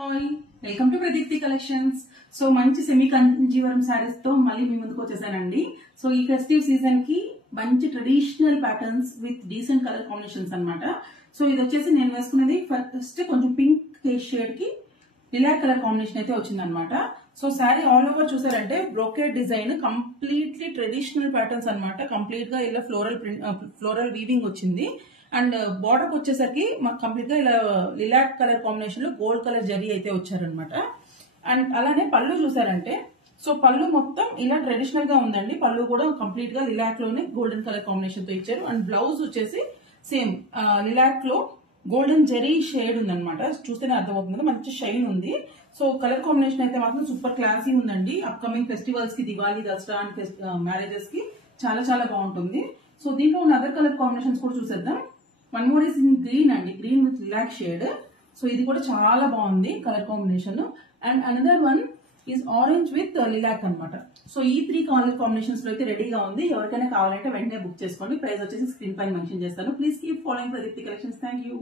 Hi welcome to Pradeepti collections. So మంచి semi Kanjeevaram saris తో మళ్ళీ మీ ముందుకు వచ్చేసానండి. సో ఈ ఫెస్టివ్ సీజన్ కి మంచి traditional patterns with decent colour combinations అన్నమాట. సో ఇది వచ్చేసి నేను వేసుకున్నది ఫస్ట్ కొంచెం పింక్ షేడ్ కి లిలాక్ కలర్ కాంబినేషన్ అయితే వచ్చింది అనమాట. సో శారీ ఆల్ ఓవర్ చూసారంటే brocade design completely traditional patterns అనమాట. కంప్లీట్ గా ఇలా ఫ్లోరల్ వీవింగ్ వచ్చింది. అండ్ బార్డర్ వచ్చేసరికి మాకు కంప్లీట్ గా ఇలా లిలాక్ కలర్ కాంబినేషన్ లో గోల్డ్ కలర్ జరీ అయితే వచ్చారనమాట. అండ్ అలానే పళ్ళు చూసారంటే సో పళ్ళు మొత్తం ఇలా ట్రెడిషనల్ గా ఉందండి. పళ్ళు కూడా కంప్లీట్ గా లిలాక్ లోనే గోల్డెన్ కలర్ కాంబినేషన్ తో ఇచ్చారు. అండ్ బ్లౌజ్ వచ్చేసి సేమ్ లిలాక్ లో గోల్డెన్ జరీ షేడ్ ఉందన్నమాట. చూస్తేనే అర్థమవుతుంది, మంచి షైన్ ఉంది. సో కలర్ కాంబినేషన్ అయితే మాత్రం సూపర్ క్లాసీ ఉందండి. అప్కమింగ్ ఫెస్టివల్స్ కి, దివాళీ, దసరా అండ్ మ్యారేజెస్ కి చాలా చాలా బాగుంటుంది. సో దీంట్లో ఉన్న అదర్ కలర్ కాంబినేషన్స్ కూడా చూసేద్దాం. One more is in green అండి, green with relax shade. So ఇది కూడా చాలా బాగుంది colour combination. And another one is orange with lilac అనమాట. సో ఈ 3 కలర్ కాంబినేషన్స్ లో అయితే రెడీగా ఉంది. ఎవరికైనా కావాలంటే వెంటనే బుక్ చేసుకోండి. ప్రైస్ వచ్చేసి స్క్రీన్ పైన మెన్షన్ చేస్తాను. Please keep following Pradeepti collections. Thank you.